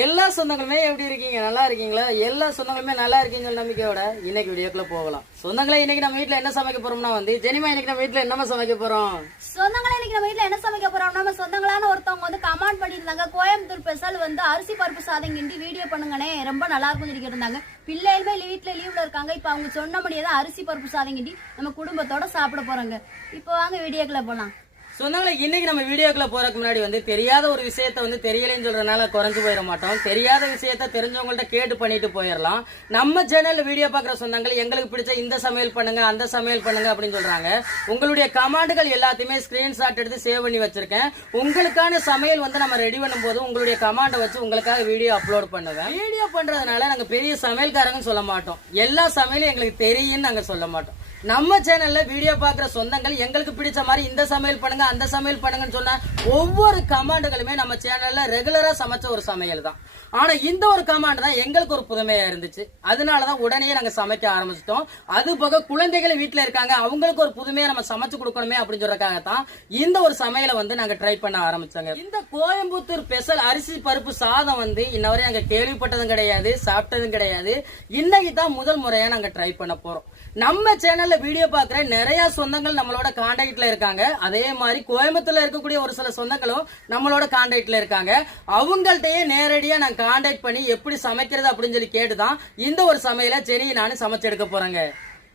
எல்லா சொந்தங்களுமே எப்படி இருக்கீங்க? நல்லா இருக்கீங்களா? எல்லா சொந்தங்களுமே நல்லா இருக்கீங்க நம்பிக்கையோட இன்னைக்கு வீடியோக்குள்ள போகலாம். சொந்தங்களே, இன்னைக்கு நம்ம வீட்டுல என்ன சமைக்க போறோம்னா ஜெனிமா, இன்னைக்கு நம்ம வீட்டுல என்ன சமைக்க போறோம்? சொந்தங்களே, இன்னைக்கு நம்ம வீட்டுல என்ன சமைக்க போறோம்? நம்ம சொந்தங்களான ஒருத்தவங்க கமெண்ட் பண்ணியிருந்தாங்க, கோயம்புத்தூர் ஸ்பெஷல் அரிசி பருப்பு சாதம் கிண்டி வீடியோ பண்ணுங்கனே, ரொம்ப நல்லா இருக்கும் சொல்லி இருந்தாங்க. பிள்ளைகளுமே வீட்டுல லீவ்ல இருக்காங்க. இப்ப அவங்க சொன்ன முடியாத அரிசி பருப்பு சாதம் கிண்டி நம்ம குடும்பத்தோட சாப்பிட போறாங்க. இப்போ வாங்க வீடியோக்குள்ள போலாம். சொந்தங்களே, இன்னைக்கு நம்ம வீடியோக்குள்ள போறதுக்கு முன்னாடி தெரியாத ஒரு விஷயத்த தெரியலன்னு சொல்றதுனால குறைஞ்சு போயிட மாட்டோம். தெரியாத விஷயத்த தெரிஞ்சவங்கள்ட்ட கேட்டு பண்ணிட்டு போயிடலாம். நம்ம சேனல்ல வீடியோ பாக்குற சொந்தங்கள் எங்களுக்கு பிடிச்ச இந்த சமையல் பண்ணுங்க, அந்த சமையல் பண்ணுங்க அப்படின்னு சொல்றாங்க. உங்களுடைய கமாண்டுகள் எல்லாத்தையுமே ஸ்கிரீன்ஷாட் எடுத்து சேவ் பண்ணி வச்சிருக்கேன். உங்களுக்கான சமையல் நம்ம ரெடி பண்ணும் போது உங்களுடைய கமாண்டை வச்சு உங்களுக்காக வீடியோ அப்லோட் பண்ணுவேன். வீடியோ பண்றதுனால நாங்க பெரிய சமையல்காரங்க சொல்ல மாட்டோம். எல்லா சமையலும் எங்களுக்கு தெரியும்னு நாங்க சொல்ல மாட்டோம். நம்ம சேனல்ல வீடியோ பாக்குற சொந்தங்கள் எங்களுக்கு பிடிச்ச மாதிரி இந்த சமையல் பண்ணுங்க, அந்த சமையல் பண்ணுங்கன்னு சொன்ன ஒவ்வொரு கமாண்டுகளுமே நம்ம சேனல்ல ரெகுலரா சமைச்ச ஒரு சமையல் தான். ஆனா இந்த ஒரு கமாண்ட் தான் எங்களுக்கு ஒரு புதுமையா இருந்துச்சு. அதனாலதான் உடனே நாங்க சமைக்க ஆரம்பிச்சிட்டோம். அது போக குழந்தைகள் வீட்டுல இருக்காங்க, அவங்களுக்கு ஒரு புதுமையா நம்ம சமைச்சு கொடுக்கணுமே அப்படின்னு சொல்றதுக்காகத்தான் இந்த ஒரு சமையலை நாங்க ட்ரை பண்ண ஆரம்பிச்சாங்க. இந்த கோயம்புத்தூர் ஸ்பெஷல் அரிசி பருப்பு சாதம் இன்னவரை நாங்க கேள்விப்பட்டதும் கிடையாது, சாப்பிட்டதும் கிடையாது. இன்னைக்கு தான் முதல் முறையா நாங்க ட்ரை பண்ண போறோம். நம்ம சேனல்ல வீடியோ பாக்குற நிறைய சொந்தங்கள் நம்மளோட கான்டாக்ட்ல இருக்காங்க. அதே மாதிரி கோயம்புத்தூர்ல இருக்கக்கூடிய ஒரு சில சொந்தங்களும் நம்மளோட கான்டாக்ட்ல இருக்காங்க. அவங்கள்ட்டயே நேரடியா நான் கான்டாக்ட் பண்ணி எப்படி சமைக்கிறது அப்படின்னு சொல்லி கேட்டுதான் இந்த ஒரு சமையல செடி நானும் சமைச்சு எடுக்க போறேங்க.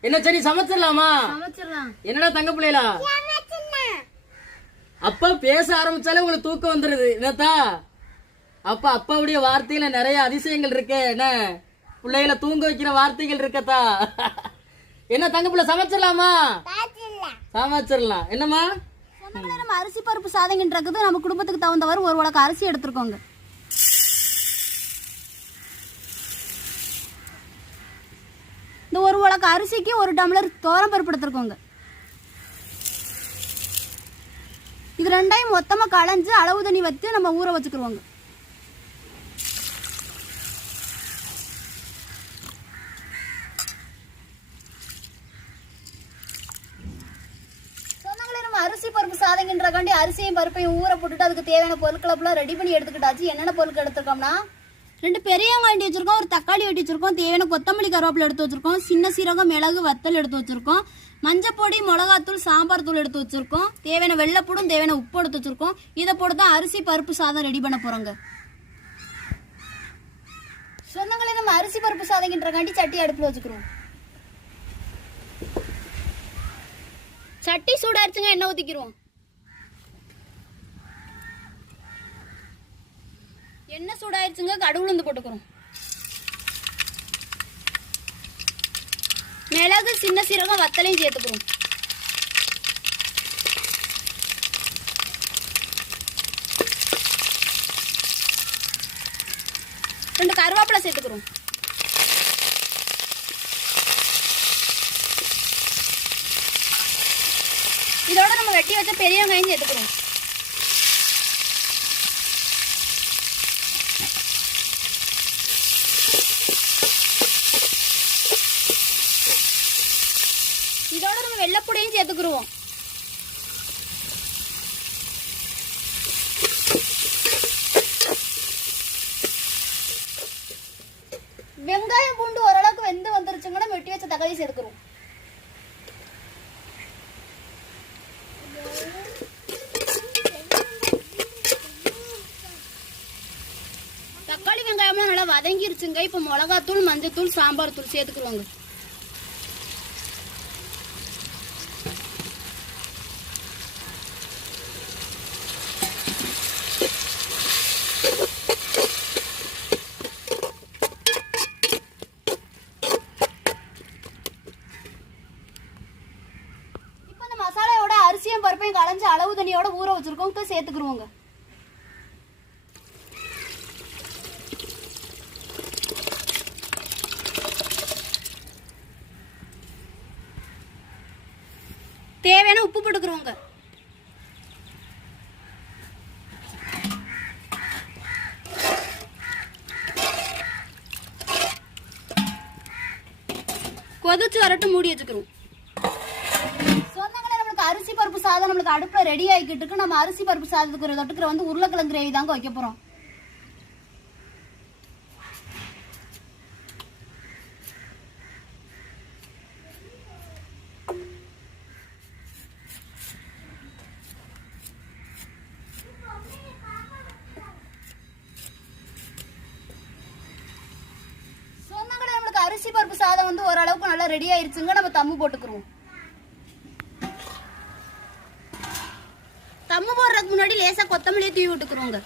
என்ன செடி, சமைச்சிடலாமா? என்னடா தங்க பிள்ளைகளா, அப்பா பேச ஆரம்பிச்சாலே உங்களுக்கு தூக்கம் வந்துருது. என்னத்தா அப்பாவுடைய வார்த்தையில நிறைய அதிசயங்கள் இருக்கு. என்ன பிள்ளைகளை தூங்க வைக்கிற வார்த்தைகள் இருக்கத்தா? என்ன தங்க பிள்ளை, சமைச்சிடலாமா? சமைச்சிடலாம். என்னம்மா, நம்ம அரிசி பருப்பு சாதம்ன்றது நம்ம குடும்பத்துக்கு தகுந்தவாறு ஒரு உலக அரிசி எடுத்துருக்கோங்க. இந்த ஒரு உலக அரிசிக்கு ஒரு டம்ளர் தோரம் பருப்பு எடுத்துருக்கோங்க. இது ரெண்டையும் மொத்தமா களைஞ்சு அளவு தண்ணி வச்சு நம்ம ஊற வச்சுக்கிருவோங்க. அரிசி பருப்பு சாதம்ன்றக்காண்டி அரிசியும் பருப்பையும் ஊற போட்டுட்டு அதுக்கு தேவையான பொருட்களை ரெடி பண்ணி எடுத்துக்கிட்டாச்சு. என்னென்ன பொருட்கள் எடுத்துருக்கோம்னா, 2 பெரிய வெங்காயம் வெட்டி வச்சிருக்கோம், ஒரு தக்காளி வெட்டி வச்சிருக்கோம், தேவையான கொத்தமல்லி கருவேப்பிலை எடுத்து வச்சிருக்கோம், சின்ன சீரகம், மிளகு, வத்தல் எடுத்து வச்சிருக்கோம், மஞ்சப்பொடி, மிளகாத்தூள், சாம்பார் தூள் எடுத்து வச்சிருக்கோம், தேவையான வெள்ளைப்பூடும் தேவையான உப்பு எடுத்து வச்சிருக்கோம். இதை போட்டு தான் அரிசி பருப்பு சாதம் ரெடி பண்ண போறோங்க. சொந்தங்களே, நம்ம அரிசி பருப்பு சாதம்ன்றக்காண்டி சட்டி அடுப்புல வச்சுக்கிறோம். சட்டி சூடாயிருச்சுங்க, எண்ணெய் ஊத்திக்கிறோம். எண்ணெய் சூடாயிருச்சுங்க, கடுகு உளுந்து போட்டுக்கிறோம். மிளகு, சின்ன சீரகம், வத்தலையும் சேர்த்துக்கிறோம். ரெண்டு கருவேப்பிலை சேர்த்துக்கிறோம். இதோட நம்ம வெட்டி வச்ச பெரிய வெங்காயம் சேர்த்துக்கிறோம். இதோட நம்ம வெள்ளைப்பூடையும் சேர்த்துக்கிறோம். வெங்காயம் பூண்டு ஓரளவுக்கு வெந்து வந்துருச்சுங்கன்னா வெட்டி வச்ச தக்காளி சேர்த்துக்கிறோம். தக்காளி வெங்காயம்லாம் நல்லா வதங்கிருச்சுங்க. இப்ப மிளகாத்தூள், மஞ்சத்தூள், சாம்பார் தூள் சேர்த்துக்குவாங்க. இப்ப இந்த மசாலாவோட அரிசியும் பருப்பையும் களைஞ்சு அளவு தண்ணியோட ஊற வச்சிருக்கோம், சேர்த்துக்குருவோங்க. தேவையான உப்பு போட்டுக்கிறோங்க. கொதிச்சு வரட்டும், மூடி வச்சுக்கிறோம். சொந்தங்களே, நம்மளுக்கு அரிசி பருப்பு சாதம் நம்மளுக்கு அடுப்புல ரெடி ஆகிக்கிட்டு இருக்கு. நம்ம அரிசி பருப்பு சாதத்துக்கு தொட்டுக்கிற உருளைக்கிழங்கு கிரேவி தாங்க வைக்க போறோம். பருப்பு சாதம் வந்து ஓரளவுக்கு நல்லா ரெடி ஆயிருச்சுங்க. நம்ம தம்மு போட்டுக்கிறோம். தம்மு போடுறதுக்கு முன்னாடி லேசா கொத்தமல்லியை தூவி விட்டுக்கிறோங்க.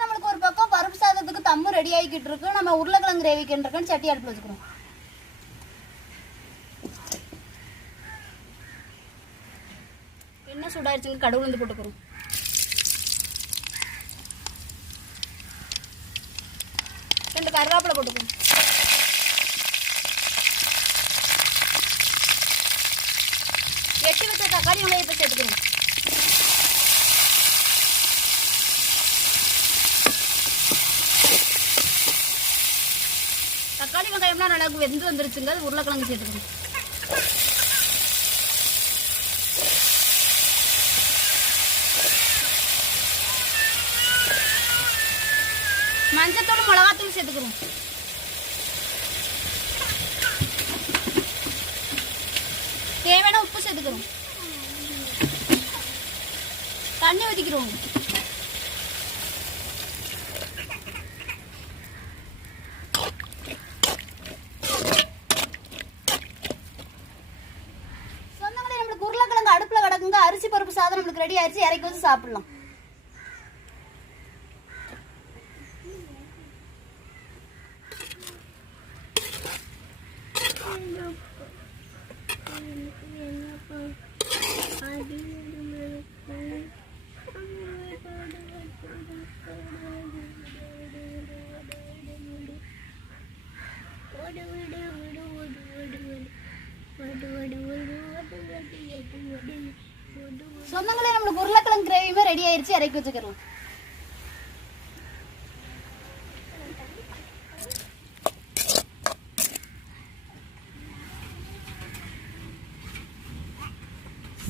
நம்மளுக்கு ஒரு பக்கம் பருப்பு சாதத்துக்கு தம்மு ரெடி ஆகிக்கிட்டு இருக்கு. நம்ம உருளைக்கிழங்கு கிரேவிக்கு சட்டி அடுப்புல வச்சுக்கிறோம். என்ன சூடாயிருச்சுங்க, கடுகு உளுந்து போட்டுக்கிறோம். ரெண்டு கருவேப்பிலை போட்டுக்கிறோம். எட்டி வச்ச தக்காளி வெங்காயத்தை சேர்த்துக்கிறோம். தக்காளி வெங்காயம்லாம் நல்லா வெந்து வந்துருச்சுங்க. உருளைக்கிழங்கு சேர்த்துக்கிறோம். மஞ்சத்தோடு மிளகாத்தூள் சேர்த்துக்கிறோம். தேவையான உப்பு சேர்த்துக்கிறோம். தண்ணி ஊற்றிக்கிறோம். சொந்தங்களே நம்மளுக்கு உருளைக்கிழங்கு அடுப்புல கிடக்குங்க. அரிசி பருப்பு சாதம் நம்மளுக்கு ரெடி ஆயிடுச்சு. இறக்கி வச்சு சாப்பிடலாம். சொந்தங்களே நம்மளுக்கு உருளைக்கிழங்கு கிரேவியுமே ரெடி ஆயிருச்சு. இறக்கி வச்சுக்கிறோம்.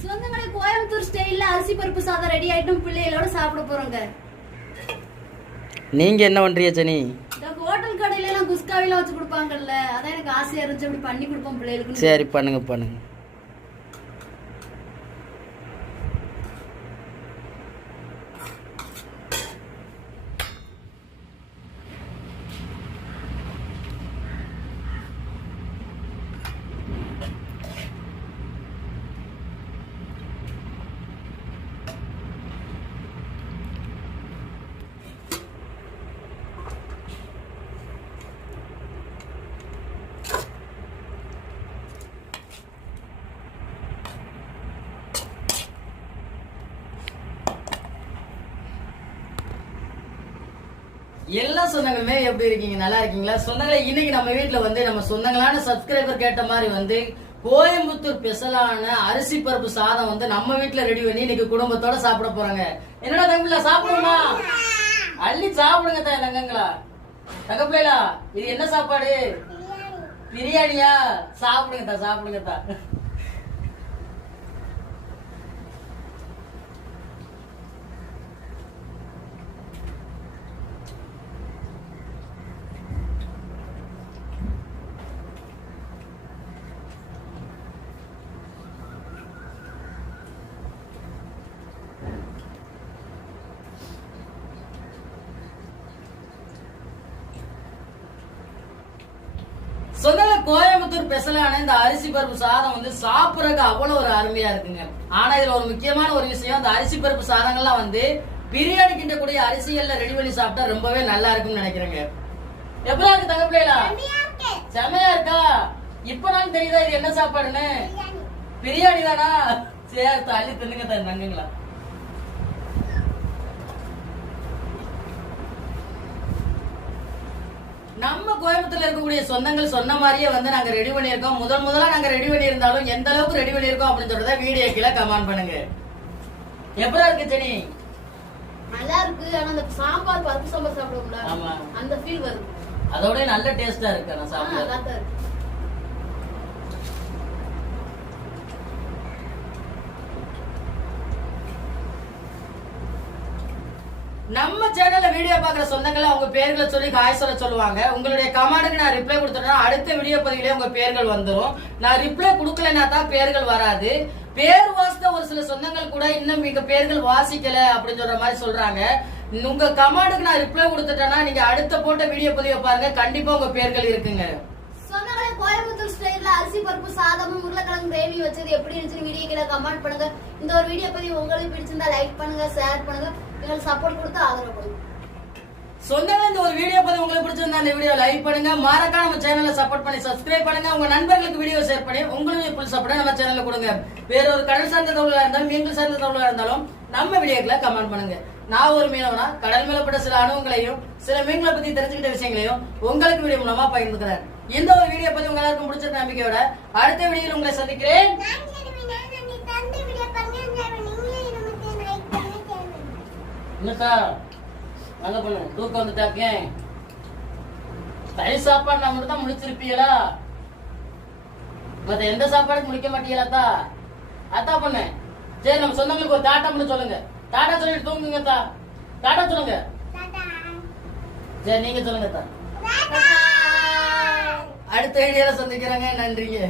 சொந்தங்களே கோயம்புத்தூர் ஸ்டைல்ல அரிசி பருப்பு சாதம் ரெடி ஆயிட்டும். பிள்ளைகளோட சாப்பிட போறோங்க. நீங்க என்ன பண்றீங்க ஜெனி? இந்த ஹோட்டல் கடையில எல்லாம் குஸ்காவில வச்சு கொடுப்பாங்கல்ல, அதான் எனக்கு ஆசையா இருந்துச்சு. அப்படி பண்ணி கொடுப்போம் பிள்ளைகளுக்கு. சரி, பண்ணுங்க பண்ணுங்க. எல்லா சொந்தங்களுமே எப்படி இருக்கீங்க? நல்லா இருக்கீங்களா? சொந்தங்களே, இன்னைக்கு நம்ம வீட்டுல வந்து நம்ம சொந்தங்களான சப்ஸ்கிரைபர் கேட்ட மாதிரி வந்து கோயம்புத்தூர் ஸ்பெஷலான அரிசி பருப்பு சாதம் வந்து நம்ம வீட்டுல ரெடி பண்ணி இன்னைக்கு குடும்பத்தோட சாப்பிட போறாங்க. என்னடா தங்கப்பிள்ளா, சாப்பிடுமா? அள்ளி சாப்பிடுங்க தான் தங்கங்களா. தங்கப்பிள்ளா, இது என்ன சாப்பாடு? பிரியாணியா? சாப்பிடுங்க தான், சாப்பிடுங்க தான். சொந்தங்க, கோயம்புத்தூர் ஸ்பெஷலான இந்த அரிசி பருப்பு சாதம் வந்து சாப்பிடறதுக்கு அவ்வளவு ஒரு அருமையா இருக்குங்க. ஆனா இதுல ஒரு முக்கியமான ஒரு விஷயம், இந்த அரிசி பருப்பு சாதங்கள்லாம் வந்து பிரியாணி கிண்டக்கூடிய அரிசிகள்ல ரெடி பண்ணி சாப்பிட்டா ரொம்பவே நல்லா இருக்கும்னு நினைக்கிறேங்க. எப்படா இருக்கு தங்கப்பிள்ளைகளா? செமையா இருக்கா? இப்ப நான் தெரியுதா இது என்ன சாப்பாடுன்னு? பிரியாணி தானா? சேர்த்து அள்ளி தின்னுங்க தான் தங்கங்களா. நம்ம கோயம்புத்தூர்ல இருக்கக்கூடிய சொந்தங்கள் சொன்ன மாதிரியே வந்து நாங்க ரெடி பண்ணியிருக்கோம். முதலா நாங்க ரெடி பண்ணியிருந்தாலும் எந்த அளவுக்கு ரெடி பண்ணியிருக்கோம் அப்படின்னு சொல்றத வீடியோ கீழே கமெண்ட் பண்ணுங்க. எப்படா இருக்கு ஜெனி? நல்லா இருக்கு. ஆனா அந்த சாம்பார் பருப்பு சாம்பார் சாப்பிடுவோம்ல, ஆமா, அந்த ஃபீல் வருது. அதோட நல்ல டேஸ்டா இருக்கு நான் சாப்பிடுறது. நம்ம சேனல்ல வீடியோ பாக்குற சொந்தங்களை அவங்க பேர்களை சொல்லி ஹாய் சொல்ல சொல்லுவாங்க. உங்களுடைய கமெண்ட்க்கு நான் ரிப்ளை கொடுத்துட்டேன்னா அடுத்த வீடியோ பதிவிலே உங்க பேர்கள் வந்துடும். நான் ரிப்ளை கொடுக்கலன்னா தான் பேர்கள் வராது. பேர் வாசித்த ஒரு சில சொந்தங்கள் கூட இன்னும் எங்க பேர்கள் வாசிக்கல அப்படின்னு சொல்ற மாதிரி சொல்றாங்க. உங்க கமெண்ட்க்கு நான் ரிப்ளை கொடுத்துட்டேன்னா நீங்க அடுத்த போட்ட வீடியோ பதிவை பாருங்க, கண்டிப்பா உங்க பேர்கள் இருக்குங்க. சொந்தங்களே, கோயம்புத்தூர் ஸ்டைல்ல அரிசி பருப்பு சாதமும் உருளைக்கிழங்கு கிரேவி வச்சது எப்படி இருந்துச்சு வீடியோ கீழே கமெண்ட் பண்ணுங்க. இந்த ஒரு வீடியோ பதிவு உங்களுக்கு பிடிச்சிருந்தா லைக் பண்ணுங்க, ஷேர் பண்ணுங்க, எங்களுக்கு சப்போர்ட் கொடுத்து ஆதரவு கொடுங்க. சொந்தங்களே, இந்த ஒரு வீடியோ பதிவு உங்களுக்கு பிடிச்சிருந்தா இந்த வீடியோ லைக் பண்ணுங்க, மறக்காம நம்ம சேனலை சப்போர்ட் பண்ணி சப்ஸ்கிரைப் பண்ணுங்க, உங்க நண்பர்களுக்கு வீடியோ ஷேர் பண்ணி உங்களுக்கு ஃபுல் சப்போர்ட் நம்ம சேனல்ல கொடுங்க. வேற ஒரு கடல் சார்ந்த தகவலா இருந்தாலும் மீன்கள் சார்ந்த தகவலா இருந்தாலும் நம்ம வீடியோக்களை கமெண்ட் பண்ணுங்க. நான் ஒரு மீனவனா கடல் மேலப்பட்ட சில அனுபவங்களையும் சில மீன்களை பத்தி தெரிஞ்சுக்கிட்ட விஷயங்களையும் உங்களுக்கு வீடியோ மூலமா பகிர்ந்துக்கிறேன். இந்த ஒரு வீடியோ பத்தி உங்க எல்லாருக்கும் பிடிச்சிருக்க நம்பிக்கையோட அடுத்த வீடியோவில் உங்களை சந்திக்கிறேன். என்னக்கா அங்க பண்ணு தூக்கம் வந்துட்டாக்க தனி சாப்பாடு நான் மட்டும் தான் முடிச்சிருப்பீங்களா? மத்த எந்த சாப்பாடு முடிக்க மாட்டீங்களா? அத்தா பண்ணு. சரி, நம்ம சொந்தங்களுக்கு ஒரு டாட்டா மட்டும் சொல்லுங்க. டாட்டா சொல்லிட்டு தூங்குங்க. டாட்டா சொல்லுங்க. சரி, நீங்க சொல்லுங்க. அடுத்த வீடியோல சந்திக்கிறாங்க. நன்றிங்க.